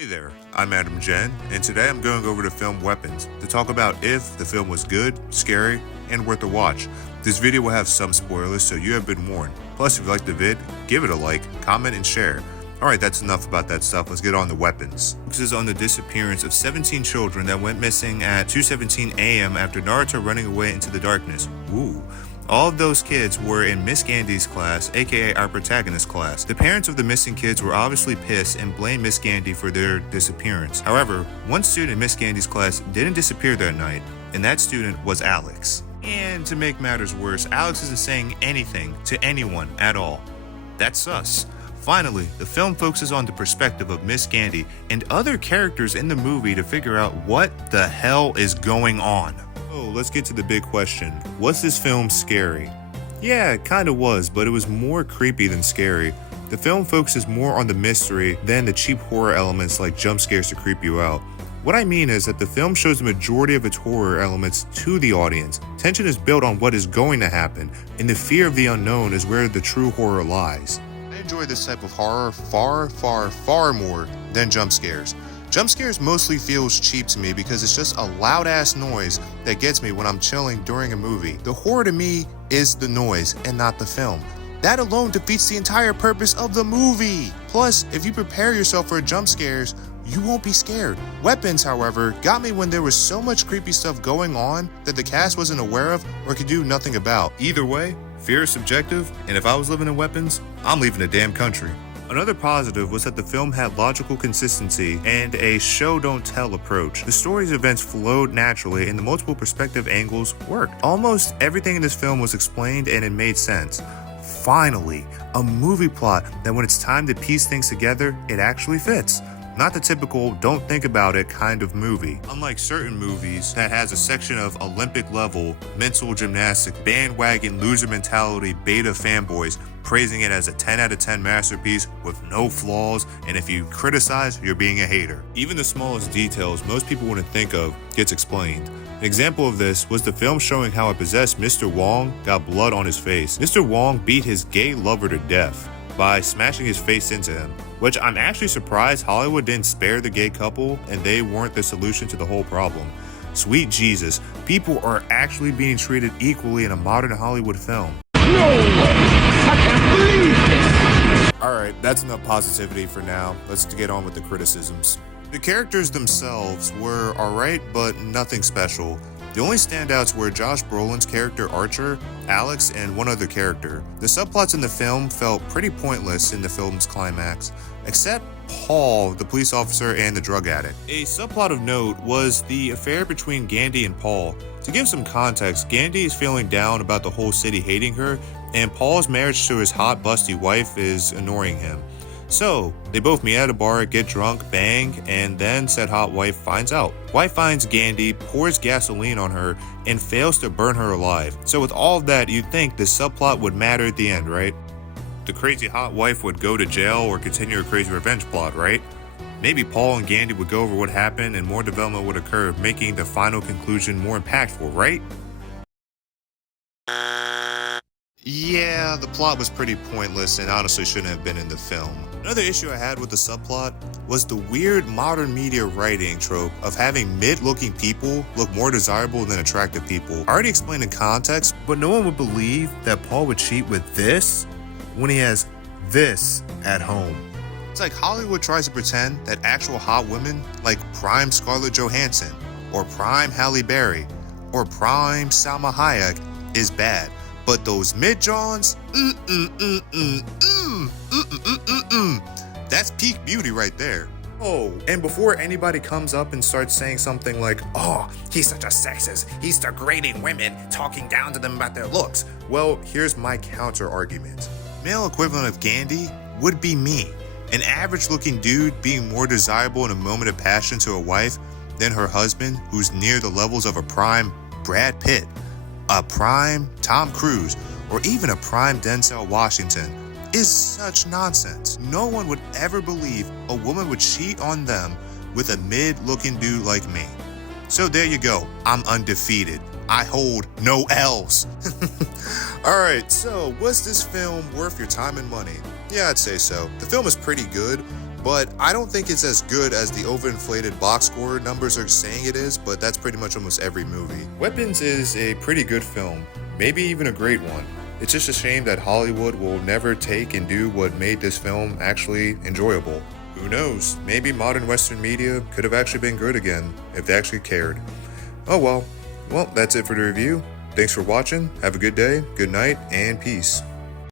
Hey there, I'm Adam Jen, and today I'm going over the film Weapons to talk about if the film was good, scary, and worth a watch. This video will have some spoilers, so you have been warned. Plus, if you like the vid, give it a like, comment, and share. Alright, that's enough about that stuff. Let's get on to Weapons. This is on the disappearance of 17 children that went missing at 2:17 a.m. after Naruto running away into the darkness. Ooh. All of those kids were in Miss Gandy's class, aka our protagonist class. The parents of the missing kids were obviously pissed and blamed Miss Gandy for their disappearance. However, one student in Miss Gandy's class didn't disappear that night, and that student was Alex. And to make matters worse, Alex isn't saying anything to anyone at all. That's sus. Finally, the film focuses on the perspective of Miss Gandy and other characters in the movie to figure out what the hell is going on. So let's get to the big question. Was this film scary? Yeah, it kinda was, but it was more creepy than scary. The film focuses more on the mystery than the cheap horror elements like jump scares to creep you out. What I mean is that the film shows the majority of its horror elements to the audience. Tension is built on what is going to happen, and the fear of the unknown is where the true horror lies. I enjoy this type of horror far more than jump scares. Jump scares mostly feels cheap to me because it's just a loud ass noise that gets me when I'm chilling during a movie. The horror to me is the noise and not the film. That alone defeats the entire purpose of the movie. Plus, if you prepare yourself for jump scares, you won't be scared. Weapons, however, got me when there was so much creepy stuff going on that the cast wasn't aware of or could do nothing about. Either way, fear is subjective, and if I was living in Weapons, I'm leaving the damn country. Another positive was that the film had logical consistency and a show-don't-tell approach. The story's events flowed naturally and the multiple perspective angles worked. Almost everything in this film was explained and it made sense. Finally, a movie plot that when it's time to piece things together, it actually fits. Not the typical don't think about it kind of movie. Unlike certain movies that has a section of Olympic level, mental gymnastics, bandwagon loser mentality beta fanboys praising it as a 10 out of 10 masterpiece with no flaws, and if you criticize, you're being a hater. Even the smallest details most people wouldn't think of gets explained. An example of this was the film showing how a possessed Mr. Wong got blood on his face. Mr. Wong beat his gay lover to death by smashing his face into him, which I'm actually surprised Hollywood didn't spare the gay couple and they weren't the solution to the whole problem. Sweet Jesus, people are actually being treated equally in a modern Hollywood film. No way! I can't believe this! Alright, that's enough positivity for now. Let's get on with the criticisms. The characters themselves were alright, but nothing special. The only standouts were Josh Brolin's character Archer, Alex, and one other character. The subplots in the film felt pretty pointless in the film's climax, except Paul, the police officer, and the drug addict. A subplot of note was the affair between Gandy and Paul. To give some context, Gandy is feeling down about the whole city hating her, and Paul's marriage to his hot busty wife is annoying him. So, they both meet at a bar, get drunk, bang, and then said hot wife finds out. Wife finds Gandy, pours gasoline on her, and fails to burn her alive. So with all of that, you'd think the subplot would matter at the end, right? The crazy hot wife would go to jail or continue a crazy revenge plot, right? Maybe Paul and Gandy would go over what happened and more development would occur, making the final conclusion more impactful, right? Yeah, the plot was pretty pointless and honestly shouldn't have been in the film. Another issue I had with the subplot was the weird modern media writing trope of having mid-looking people look more desirable than attractive people. I already explained in context, but no one would believe that Paul would cheat with this when he has this at home. It's like Hollywood tries to pretend that actual hot women like prime Scarlett Johansson or prime Halle Berry or prime Salma Hayek is bad. But those mid-Johns, that's peak beauty right there. Oh, and before anybody comes up and starts saying something like, oh, he's such a sexist, he's degrading women, talking down to them about their looks. Well, here's my counter argument. Male equivalent of Gandy would be me, an average-looking dude being more desirable in a moment of passion to a wife than her husband who's near the levels of a prime Brad Pitt, a prime Tom Cruise, or even a prime Denzel Washington is such nonsense. No one would ever believe a woman would cheat on them with a mid-looking dude like me. So there you go, I'm undefeated. I hold no L's. Alright, so was this film worth your time and money? Yeah, I'd say so. The film is pretty good, but I don't think it's as good as the overinflated box score numbers are saying it is, but that's pretty much almost every movie. Weapons is a pretty good film, maybe even a great one. It's just a shame that Hollywood will never take and do what made this film actually enjoyable. Who knows, maybe modern Western media could have actually been good again, if they actually cared. Oh well, that's it for the review. Thanks for watching, have a good day, good night, and peace.